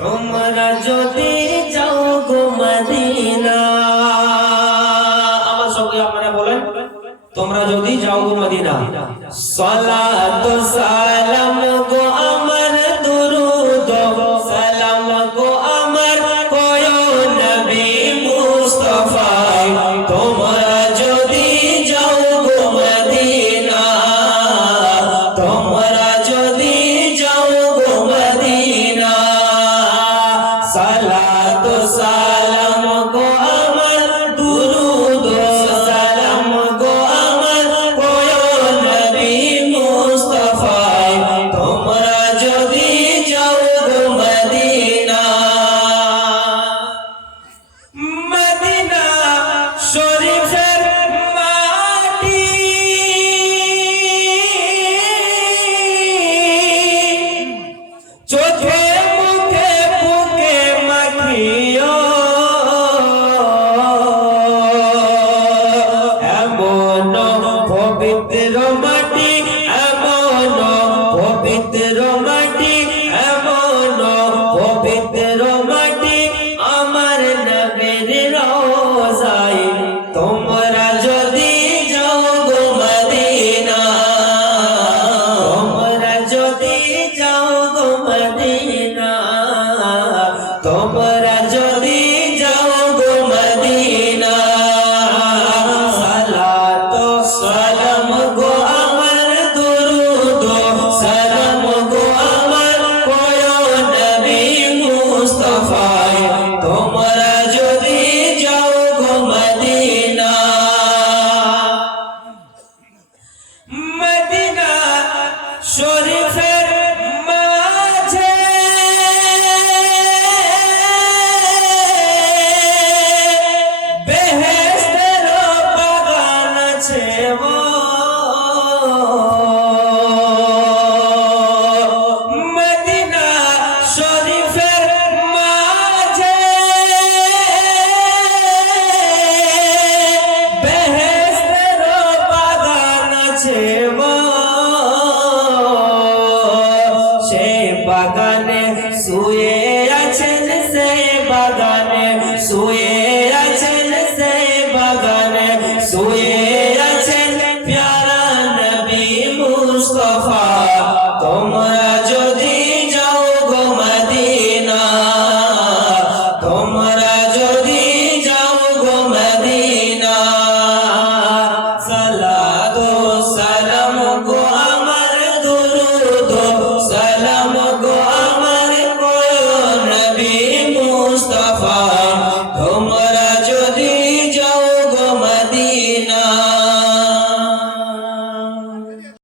তোমরা যদি যাও গো মদিনা, আমার সঙ্গে আপনারা বলেন, তোমরা যদি যাও গো মদিনা, সালাত সালাম গো আমার দুরুদ সালাম গো আমার কোয় নবী মুস্তাফা। তোমরা যদি যাও গো মদিনা, তোমরা যদি যাও গো মদিনা, সালাত সালাম গো আমার দুরুদ সালাম গো আমার কোয় নবী মুস্তাফা। তোমরা যদি যাও গো মদিনা, মদিনা শরীফের মাটি চোখে মুখে বুকে মাখিও, এমন পবিত্র মাটি, এমন পবিত্র মাটি, এমন পবিত্র মাটি আমার নবীর রওজায়। তোমরা যদি যাও গো মদিনা, তোমরা যদি যাও গো মদিনা, তোমরা যদি যাও গো মদিনা, সালাত সালাম গো আমার দুরুদ সালাম গো আমার কোয় নবী মুস্তাফা। তোমরা যদি যাও গো মদিনা, মদিনা শরীফের মাঝে বেহেশতের বাগান আছে গো, মদিনা শরীফের মাঝে বেহেশতের বাগান আছে গো। সে বাগানে শুয়ে